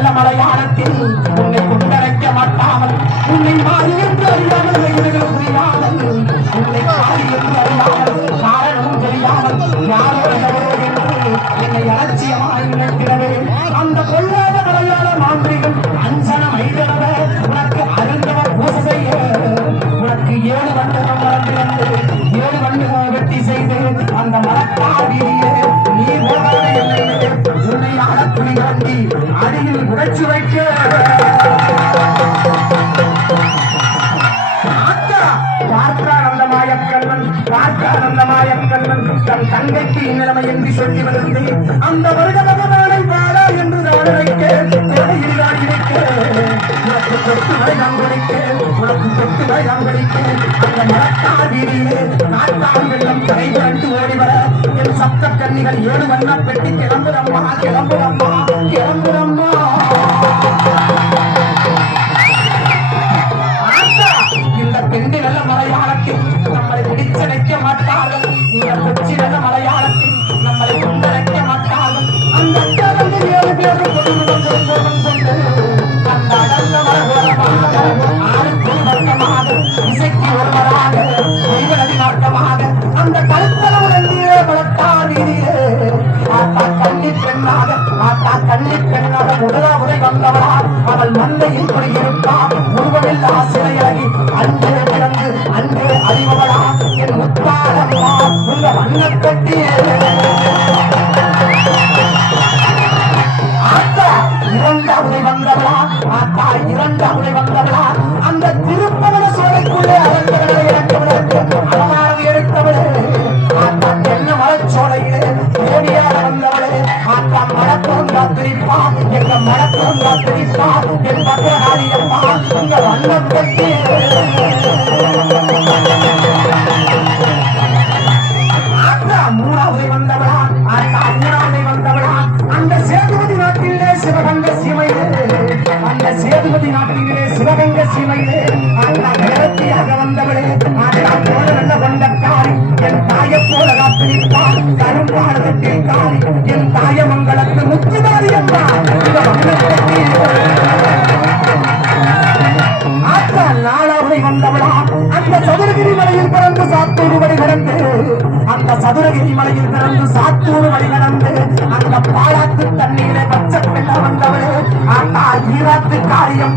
வெள்ளமலையான ஆனந்தமாயம் கண்ணன் தன் தங்கைக்கு இந்நிலைமை என்று சொல்லி வருந்து அந்த வருட பகவானை பாடா என்று நான் நினைக்கிறேன் நான் நினைக்கிறேன் உனக்கு தொட்டுகளை நான் நினைக்கிறேன் அந்த மரத்தார் வீதியிலே நாட்டார் வெள்ளம் கரை புரண்டு ஓடி வர என் சப்த கன்னிகள் ஏழு வண்ண பெட்டி கிளம்புறம்மா கிளம்புறம்மா கிளம்புறம்மா கண்ணாடியிலே மாத்தா கண்ணி பெண்ணாக மாத்தா கண்ணி பெண்ணாக முதலாவதை வந்தவளா அன்றே பிறந்து என் முத்தாரம்மா உங்கள் அண்ணன் கட்டியே மண்ணப்பட்டே தூர் வழி நடந்து அந்த பாலாத்து தண்ணீரை பச்சை பிள்ளை வந்தவரே. ஆனா ஈராத்து காரியம்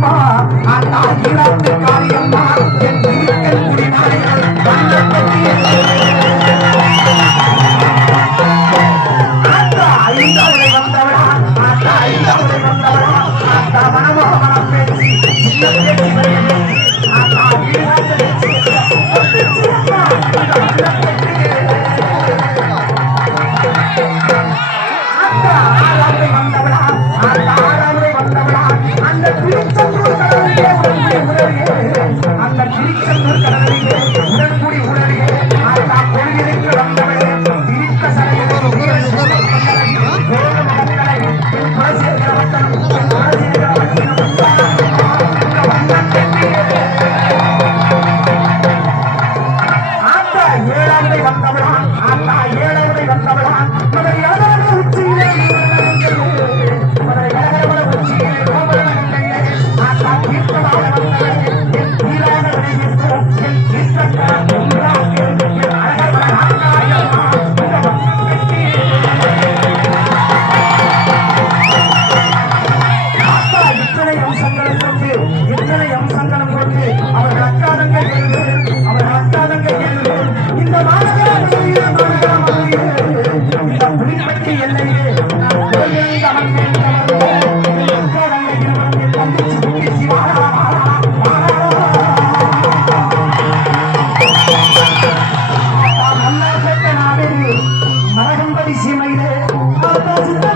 Thank you.